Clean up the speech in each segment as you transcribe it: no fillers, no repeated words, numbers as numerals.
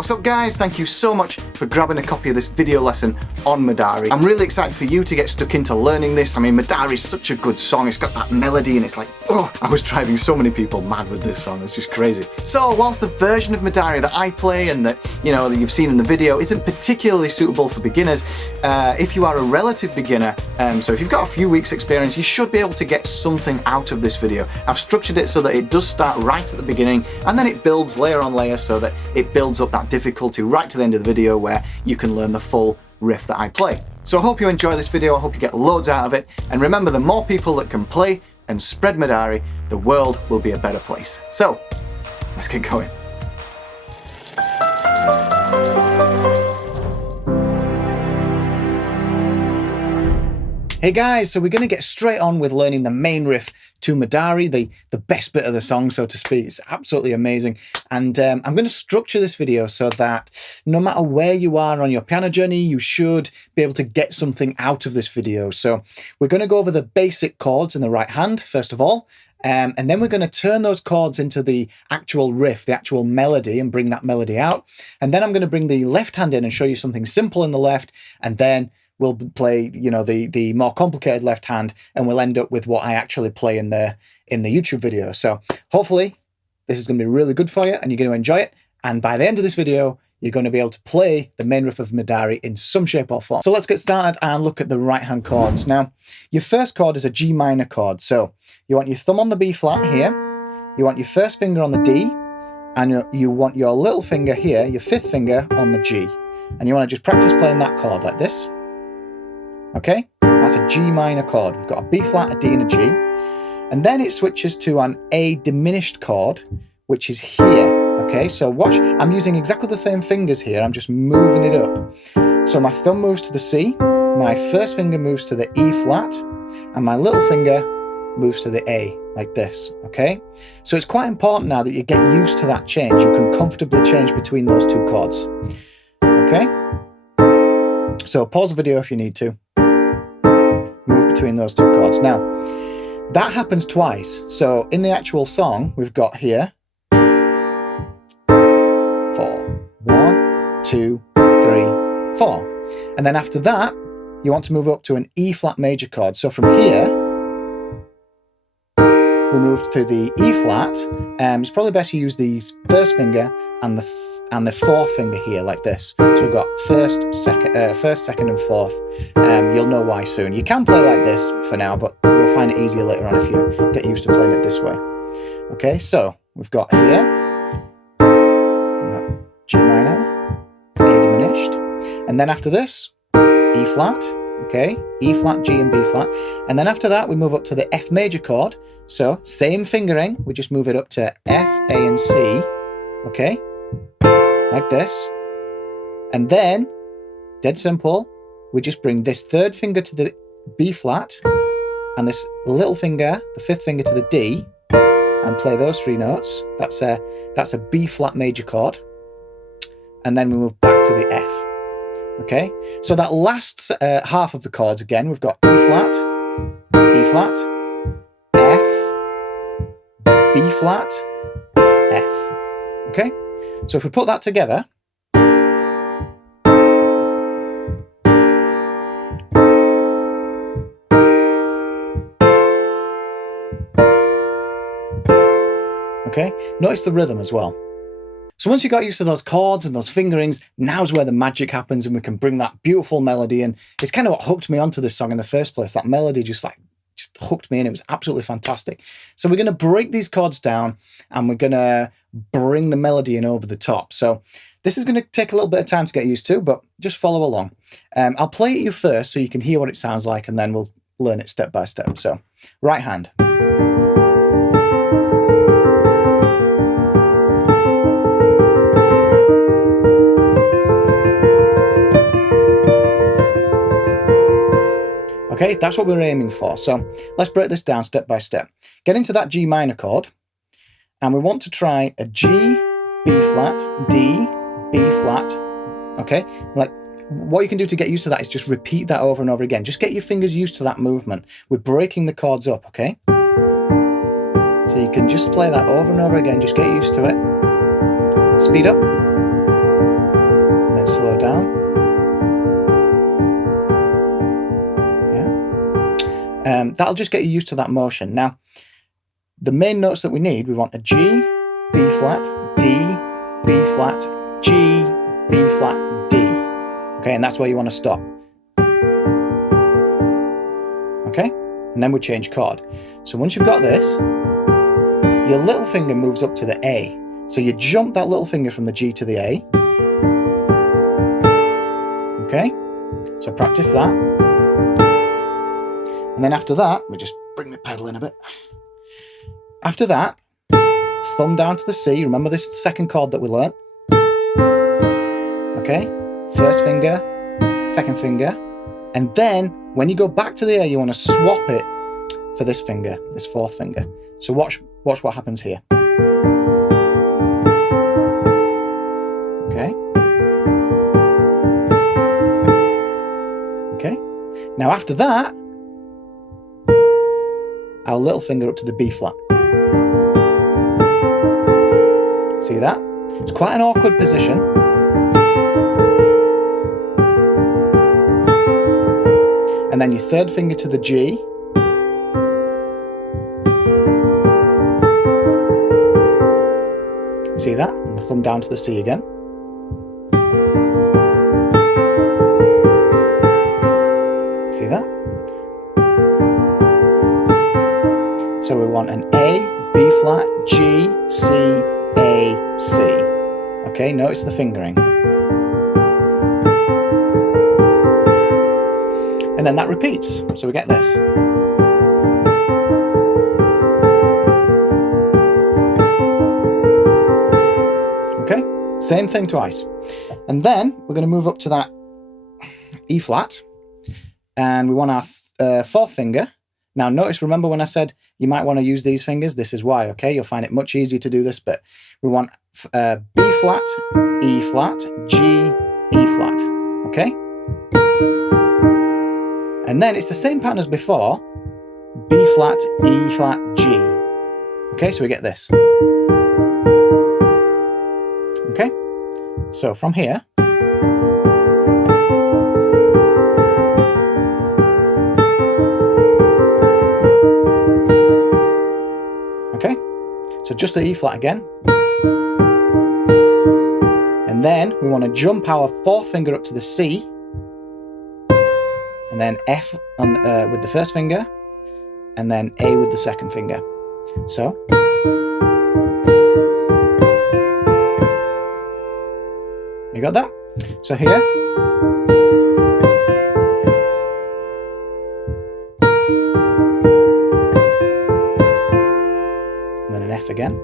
What's up guys, thank you so much for grabbing a copy of this video lesson on Madari. I'm really excited for you to get stuck into learning this. I mean, Madari is such a good song, it's got that melody and it's like, oh, I was driving so many people mad with this song, it's just crazy. So whilst the version of Madari that I play and that, you know, that you've seen in the video isn't particularly suitable for beginners, if you are a relative beginner, so if you've got a few weeks experience, you should be able to get something out of this video. I've structured it so that it does start right at the beginning and then it builds layer on layer so that it builds up that difficulty right to the end of the video where you can learn the full riff that I play. So I hope you enjoy this video, I hope you get loads out of it, and remember, the more people that can play and spread Madari, the world will be a better place. So, let's get going. Hey guys, so we're going to get straight on with learning the main riff to Madari, the best bit of the song, so to speak. It's absolutely amazing. And I'm going to structure this video so that no matter where you are on your piano journey, you should be able to get something out of this video. So we're going to go over the basic chords in the right hand, first of all. And then we're going to turn those chords into the actual riff, the actual melody, and bring that melody out. And then I'm going to bring the left hand in and show you something simple in the left, and then we'll play, you know, the more complicated left hand, and we'll end up with what I actually play in the YouTube video. So hopefully this is going to be really good for you and you're going to enjoy it. And by the end of this video, you're going to be able to play the main riff of Madari in some shape or form. So let's get started and look at the right hand chords. Now, your first chord is a G minor chord. So you want your thumb on the B flat here, you want your first finger on the D, and you want your little finger here, your fifth finger on the G. And you want to just practice playing that chord like this. Okay, that's a G minor chord. We've got a B flat, a D and a G. And then it switches to an A diminished chord, which is here. Okay, so watch, I'm using exactly the same fingers here. I'm just moving it up. So my thumb moves to the C, my first finger moves to the E flat, and my little finger moves to the A, like this, okay? So it's quite important now that you get used to that change. You can comfortably change between those two chords, okay? So pause the video if you need to. Move between those two chords. Now, that happens twice. So in the actual song, we've got here 4, 1, 2, 3, 4. And then after that, you want to move up to an E flat major chord. So from here, we move to the E flat. It's probably best you use the first finger and the fourth finger here, like this. So we've got first, second, and fourth. You'll know why soon. You can play like this for now, but you'll find it easier later on if you get used to playing it this way. Okay, so we've got here G minor, A diminished, and then after this, E flat. Okay, E flat, G and B flat. And then after that, we move up to the F major chord. So same fingering, we just move it up to F, A and C. Okay, like this. And then, dead simple, we just bring this third finger to the B flat and this little finger, the fifth finger, to the D, and play those three notes. That's a B flat major chord. And then we move back to the F. Okay, so that last half of the chords again, we've got E flat, F, B flat, F. Okay, so if we put that together, okay, notice the rhythm as well. So once you got used to those chords and those fingerings, now's where the magic happens and we can bring that beautiful melody in. It's kind of what hooked me onto this song in the first place. That melody just hooked me in. It was absolutely fantastic. So we're going to break these chords down and we're going to bring the melody in over the top. So this is going to take a little bit of time to get used to, but just follow along. I'll play it you first so you can hear what it sounds like, and then we'll learn it step by step. So right hand. Okay, that's what we're aiming for. So let's break this down step by step. Get into that G minor chord, and we want to try a G, B flat, D, B flat. Okay, like what you can do to get used to that is just repeat that over and over again. Just get your fingers used to that movement. We're breaking the chords up, okay? So you can just play that over and over again. Just get used to it. Speed up. that'll just get you used to that motion. Now, the main notes that we need, we want a G, B flat, D, B flat, G, B flat, D. Okay, and that's where you want to stop. Okay, and then we change chord. So once you've got this, your little finger moves up to the A. So you jump that little finger from the G to the A. Okay, so practice that. And then after that, we just bring the pedal in a bit. After that, thumb down to the C. Remember this second chord that we learnt. Okay, first finger, second finger. And then when you go back to the A, you want to swap it for this finger, this fourth finger. So watch what happens here. Okay. Okay. Now after that, our little finger up to the B flat. See that? It's quite an awkward position. And then your third finger to the G. See that? And the thumb down to the C again. See that? So we want an A, B flat, G, C, A, C. Okay, notice the fingering. And then that repeats. So we get this. Okay, same thing twice. And then we're going to move up to that E flat. And we want our fourth finger. Now notice, remember when I said you might want to use these fingers? This is why, okay? You'll find it much easier to do this, but we want B flat, E flat, G, E flat, okay? And then it's the same pattern as before, B flat, E flat, G. Okay, so we get this. Okay, so from here, okay, so just the E flat again. And then we want to jump our fourth finger up to the C. And then F on, with the first finger. And then A with the second finger. So. You got that? So here. And then an F again.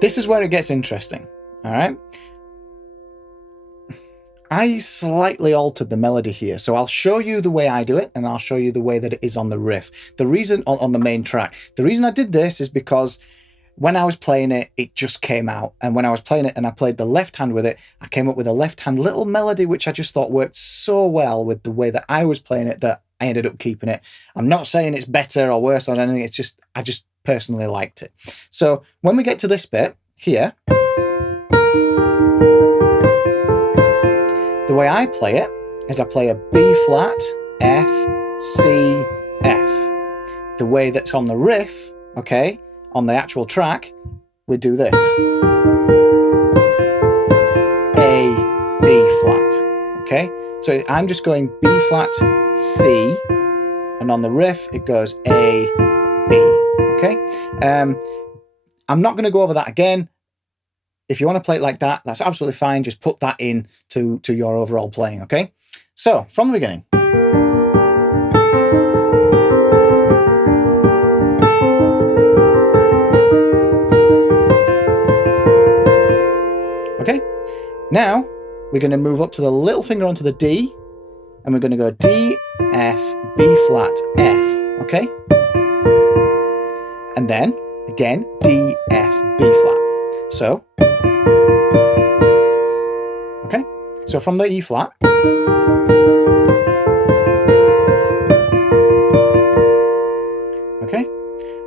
This is where it gets interesting, all right? I slightly altered the melody here, so I'll show you the way I do it, and I'll show you the way that it is on the riff. The reason, on the main track, the reason I did this is because when I was playing it, it just came out. And when I was playing it and I played the left hand with it, I came up with a left hand little melody, which I just thought worked so well with the way that I was playing it that I ended up keeping it. I'm not saying it's better or worse or anything, it's just, I just personally liked it. So when we get to this bit here, the way I play it is I play a B flat, F, C, F. The way that's on the riff, okay, on the actual track, we do this. A, B flat, okay? So I'm just going B flat, C, and on the riff it goes A, B, okay? I'm not going to go over that again. If you want to play it like that, that's absolutely fine. Just put that in to your overall playing, okay? So, from the beginning. Okay, now we're going to move up to the little finger onto the D, and we're going to go D, F, B flat, F, okay? And then, again, D, F, B flat. So, okay, so from the E flat, okay,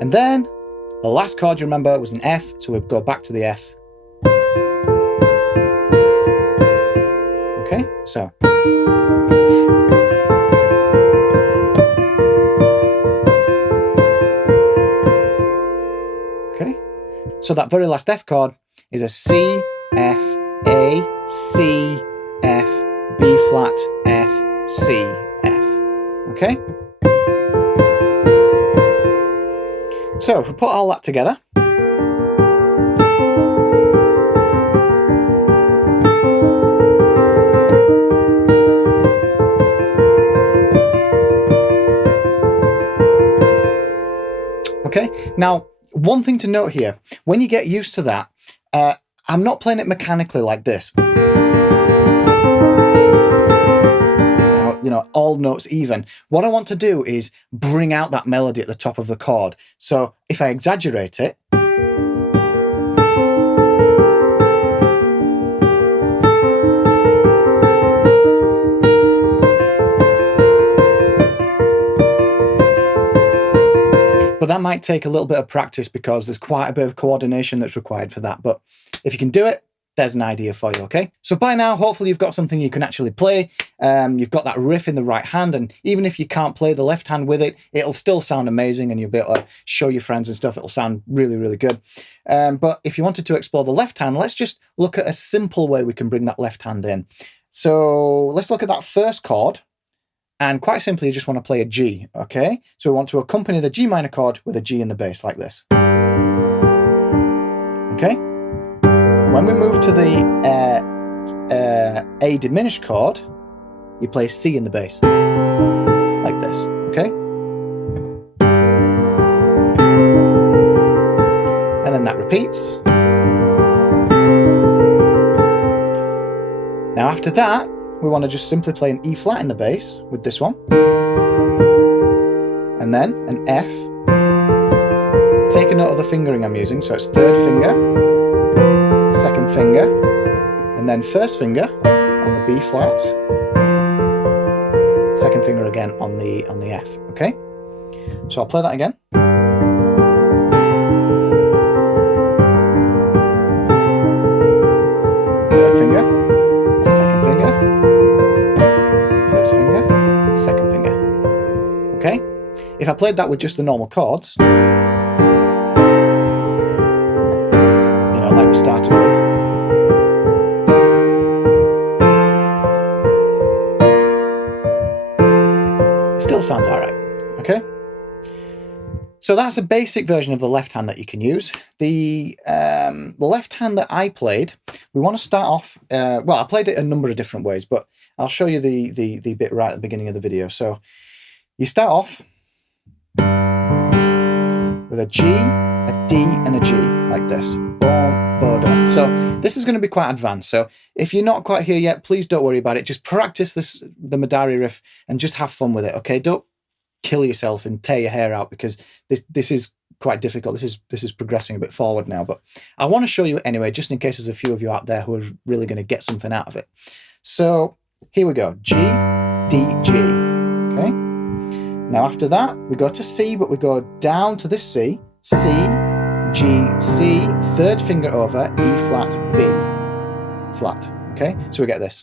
and then the last chord you remember was an F, so we go back to the F. Okay, so. Okay, so that very last F chord is a C, F, A, C, F, B flat, F, C, F. Okay? So if we put all that together, okay, now one thing to note here, when you get used to that, I'm not playing it mechanically like this. You know, all notes even. What I want to do is bring out that melody at the top of the chord. So if I exaggerate it, but that might take a little bit of practice because there's quite a bit of coordination that's required for that. But if you can do it, there's an idea for you, okay? So by now, hopefully you've got something you can actually play. You've got that riff in the right hand, and even if you can't play the left hand with it, it'll still sound amazing, and you'll be able to show your friends and stuff. It'll sound really, really good. But if you wanted to explore the left hand, let's just look at a simple way we can bring that left hand in. So let's look at that first chord, and quite simply, you just want to play a G, okay? So we want to accompany the G minor chord with a G in the bass, like this. Okay? When we move to the A diminished chord, you play C in the bass, like this, okay? And then that repeats. Now after that, we want to just simply play an E flat in the bass with this one. And then an F. Take a note of the fingering I'm using, so it's third finger, second finger, and then first finger on the B flat, second finger again on the F, okay? So I'll play that again. Third finger, second finger, first finger, second finger, okay? If I played that with just the normal chords, you know, like we started with, it still sounds all right, okay? So that's a basic version of the left hand that you can use. The left hand that I played, we want to start off, well, I played it a number of different ways, but I'll show you the bit right at the beginning of the video. So you start off with a G, a D, and a G, like this. Boom, boom. So this is going to be quite advanced. So if you're not quite here yet, please don't worry about it. Just practice the Madari riff and just have fun with it, okay? Don't kill yourself and tear your hair out, because this is quite difficult. This is progressing a bit forward now, but I want to show you anyway, just in case there's a few of you out there who are really going to get something out of it. So here we go, G, D, G, okay? Now after that, we go to C, but we go down to this C, C, G, C, third finger over, E flat, B, flat, okay? So we get this.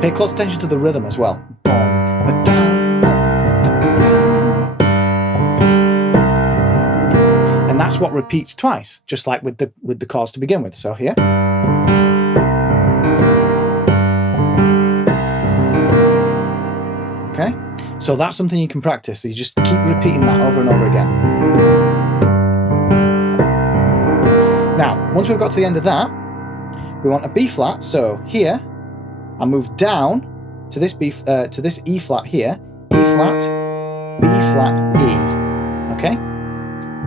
Pay close attention to the rhythm as well. And that's what repeats twice, just like with the chords to begin with. So here. Okay, so that's something you can practice. So you just keep repeating that over and over again. Now, once we've got to the end of that, we want a B flat. So here, I move down to this to this E flat here, E flat, B flat, E. Okay,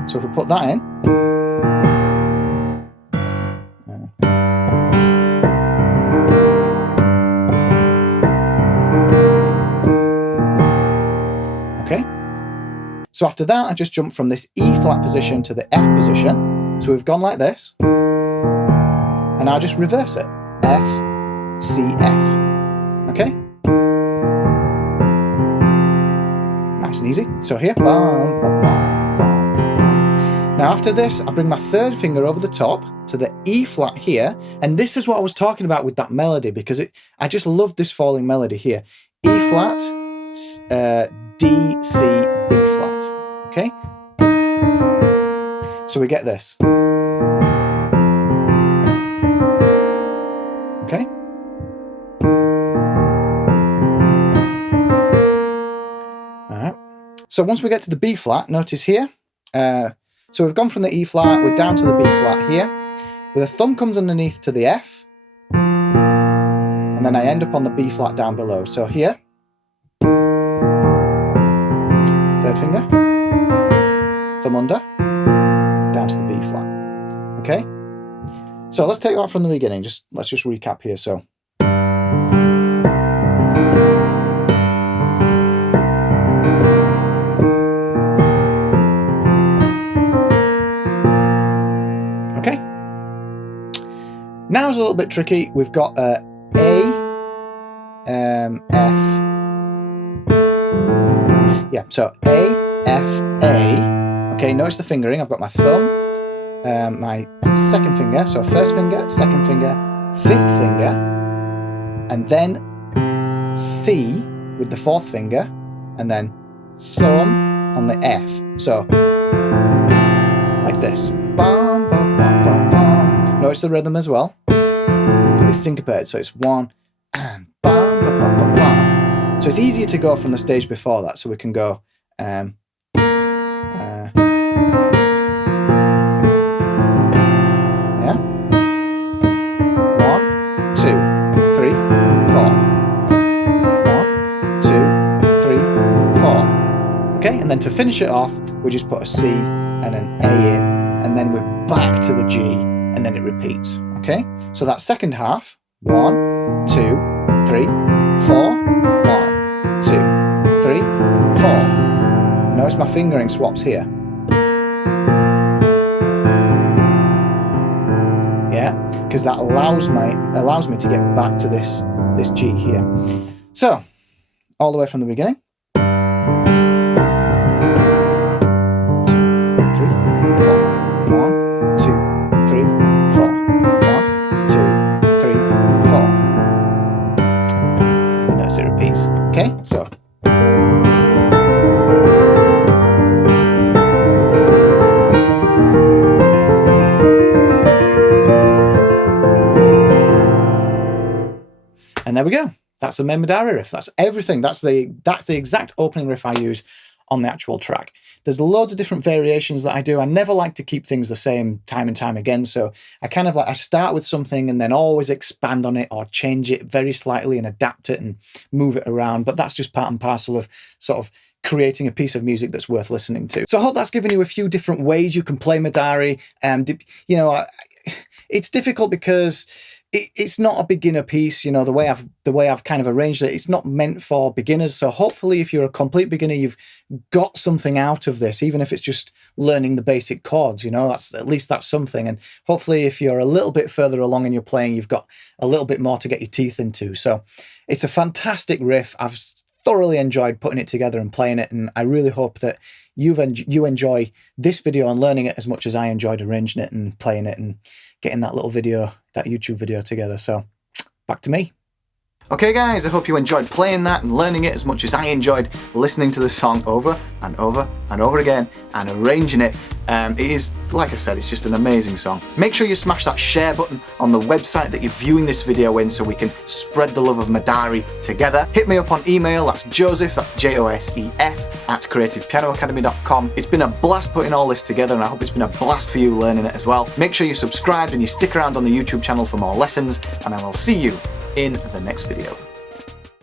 so if we put that in, okay. So after that, I just jump from this E flat position to the F position. So we've gone like this, and I'll just reverse it. F, C, F. Okay? Nice and easy. So here. Now Now after this, I bring my third finger over the top to the E flat here, and this is what I was talking about with that melody, because I just love this falling melody here. E flat, D, C, B flat, okay? So we get this. Okay? All right. So once we get to the B flat, notice here, so we've gone from the E flat, we're down to the B flat here, where the thumb comes underneath to the F, and then I end up on the B flat down below. So here, third finger, thumb under, down to the B flat. Okay? So let's take that from the beginning. Let's just recap here. So okay. Now it's a little bit tricky. We've got A, F. Yeah, so A, F, A. Okay, notice the fingering. I've got my thumb, my second finger, so first finger, second finger, fifth finger, and then C with the fourth finger, and then thumb on the F. So, like this. Bum, bum, bum, bum, bum. Notice the rhythm as well. It's syncopated, so it's one and bum, bum, bum, bum, bum. So it's easier to go from the stage before that, so we can go yeah. 1, 2, 3, 4. 1, 2, 3, 4. Okay, and then to finish it off, we just put a C and an A in, and then we're back to the G, and then it repeats. Okay, so that second half, 1, 2, 3, 4. 1, 2, 3, 4. Notice my fingering swaps here. Yeah, because that allows me to get back to this G here. So, all the way from the beginning. 2, 3, 4. 1, 2, 3, 4. 1, 2, 3, 4. And notice it repeats. Okay, so. And there we go. That's the main Madari riff. That's everything. That's the exact opening riff I use on the actual track. There's loads of different variations that I do. I never like to keep things the same time and time again. So I kind of I start with something and then always expand on it or change it very slightly and adapt it and move it around. But that's just part and parcel of sort of creating a piece of music that's worth listening to. So I hope that's given you a few different ways you can play Madari. You know, it's difficult because it's not a beginner piece, you know, the way I've kind of arranged it. It's not meant for beginners. So hopefully if you're a complete beginner, you've got something out of this, even if it's just learning the basic chords, you know, at least that's something. And hopefully if you're a little bit further along in your playing, you've got a little bit more to get your teeth into. So it's a fantastic riff. I've thoroughly enjoyed putting it together and playing it. And I really hope that you enjoy this video and learning it as much as I enjoyed arranging it and playing it and getting that little video, that YouTube video together. So back to me. Okay guys, I hope you enjoyed playing that and learning it as much as I enjoyed listening to the song over and over and over again and arranging it. It is, like I said, it's just an amazing song. Make sure you smash that share button on the website that you're viewing this video in so we can spread the love of Madari together. Hit me up on email, that's Joseph, that's Josef, at creativepianoacademy.com. It's been a blast putting all this together and I hope it's been a blast for you learning it as well. Make sure you subscribe and you stick around on the YouTube channel for more lessons and I will see you in the next video.